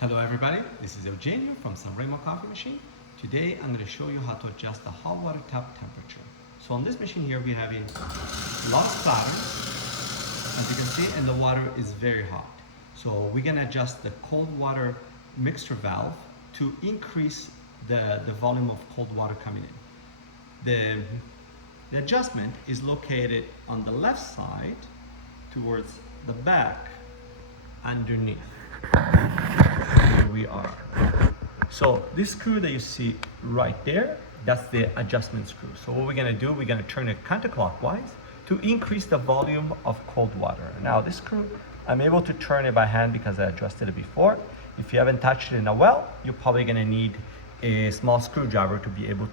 Hello everybody, this is Eugenio from Sanremo Coffee Machine. Today I'm going to show you how to adjust the hot water tap temperature. So on this machine here we have a lot of splatters, as you can see, and the water is very hot. So we're going to adjust the cold water mixture valve to increase the volume of cold water coming in. The adjustment is located on the left side towards the back underneath. Here we are. So this screw that you see right there, that's the adjustment screw. So what we're gonna do, we're gonna turn it counterclockwise to increase the volume of cold water. Now this screw, I'm able to turn it by hand because I adjusted it before. If you haven't touched it in a while, you're probably gonna need a small screwdriver to be able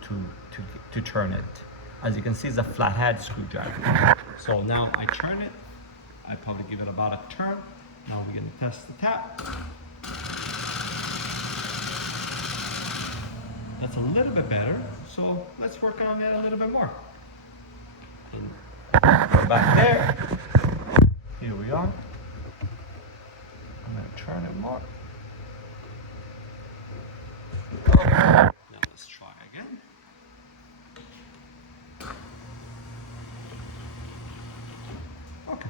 to turn it. As you can see, it's a flathead screwdriver. So now I turn it, I probably give it about a turn. Now we're gonna test the tap. That's a little bit better, so let's work on it a little bit more. Go back there. Here we are. I'm gonna turn it more. Now let's try again. Okay.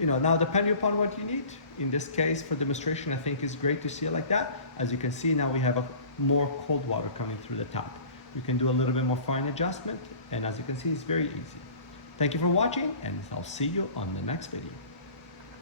Now depending upon what you need, in this case for demonstration, I think it's great to see it like that. As you can see, now we have a more cold water coming through the tap. You can do a little bit more fine adjustment, and as you can see, it's very easy. Thank you for watching, and I'll see you on the next video.